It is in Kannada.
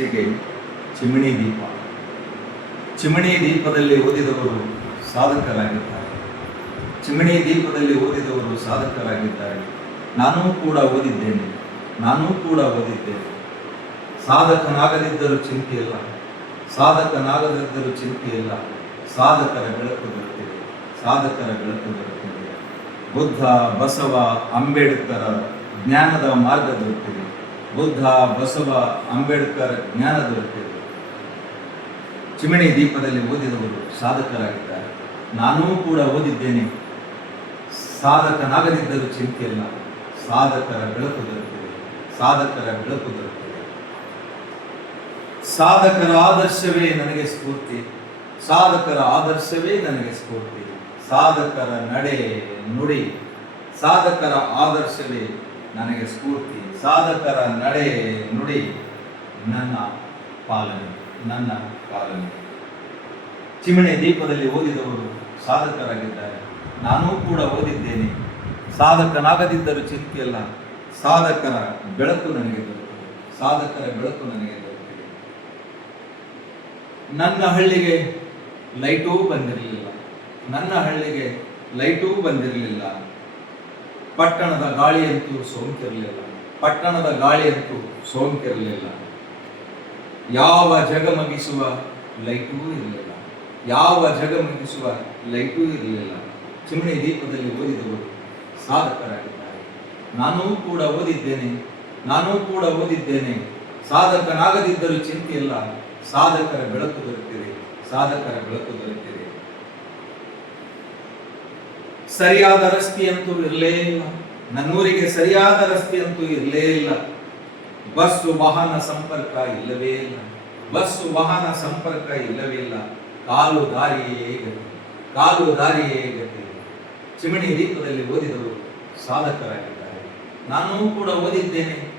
ಫಸ್ಟಿಗೆ ಚಿಮಣಿ ದೀಪ. ಚಿಮಣಿ ದೀಪದಲ್ಲಿ ಓದಿದವರು ಸಾಧಕರಾಗಿದ್ದಾರೆ. ಚಿಮಣಿ ದೀಪದಲ್ಲಿ ಓದಿದವರು ಸಾಧಕರಾಗಿದ್ದಾರೆ. ನಾನೂ ಕೂಡ ಓದಿದ್ದೇನೆ. ಸಾಧಕನಾಗದಿದ್ದರೂ ಚಿಂತೆಯಿಲ್ಲ. ಸಾಧಕರ ಬೆಳಕು ಬರುತ್ತಿದೆ. ಬುದ್ಧ, ಬಸವ, ಅಂಬೇಡ್ಕರ ಜ್ಞಾನದ ಮಾರ್ಗ ದೊರೆತಿದೆ. ಚಿಮಣಿ ದೀಪದಲ್ಲಿ ಓದಿದವರು ಸಾಧಕರಾಗಿದ್ದಾರೆ. ನಾನೂ ಕೂಡ ಓದಿದ್ದೇನೆ. ಸಾಧಕನಾಗದಿದ್ದರೂ ಚಿಂತೆಯಿಲ್ಲ. ಸಾಧಕರ ಬೆಳಕು ಬರುತ್ತಿದೆ. ಸಾಧಕರ ಆದರ್ಶವೇ ನನಗೆ ಸ್ಫೂರ್ತಿ. ಸಾಧಕರ ನಡೆ ನುಡಿ. ಸಾಧಕರ ಆದರ್ಶವೇ ನನಗೆ ಸ್ಫೂರ್ತಿ. ಸಾಧಕರ ನಡೆ ನುಡಿ ನನ್ನ ಪಾಲನೆ. ಚಿಮಣಿ ದೀಪದಲ್ಲಿ ಓದಿದವರು ಸಾಧಕರಾಗಿದ್ದಾರೆ. ನಾನೂ ಕೂಡ ಓದಿದ್ದೇನೆ. ಸಾಧಕನಾಗದಿದ್ದರೂ ಚಿಂತೆಯಲ್ಲ. ಸಾಧಕರ ಬೆಳಕು ನನಗೆ ದೊರೆತಿದೆ. ನನ್ನ ಹಳ್ಳಿಗೆ ಲೈಟೂ ಬಂದಿರಲಿಲ್ಲ. ಪಟ್ಟಣದ ಗಾಳಿಯಂತೂ ಸೋಂಕಿರಲಿಲ್ಲ. ಯಾವ ಜಗಮಗಿಸುವ ಲೈಟೂ ಇರಲಿಲ್ಲ. ಚಿಮಣಿ ದೀಪದಲ್ಲಿ ಓದಿದವರು ಸಾಧಕರಾಗಿದ್ದಾರೆ. ನಾನೂ ಕೂಡ ಓದಿದ್ದೇನೆ. ಸಾಧಕನಾಗದಿದ್ದರೂ ಚಿಂತೆಯಿಲ್ಲ. ಸಾಧಕರ ಬೆಳಕು ಬರುತ್ತಿದೆ. ಸರಿಯಾದ ರಸ್ತೆಯಂತೂ ಇರಲೇ ಇಲ್ಲ. ನನ್ನೂರಿಗೆ ಸರಿಯಾದ ರಸ್ತೆಯಂತೂ ಇರಲೇ ಇಲ್ಲ. ಬಸ್ಸು ವಾಹನ ಸಂಪರ್ಕ ಇಲ್ಲವೇ ಇಲ್ಲ. ಕಾಲು ದಾರಿಯೇ ಗತಿ. ಚಿಮಣಿ ದೀಪದಲ್ಲಿ ಓದಿದವರು ಸಾಧಕರಾಗಿದ್ದಾರೆ. ನಾನೂ ಕೂಡ ಓದಿದ್ದೇನೆ.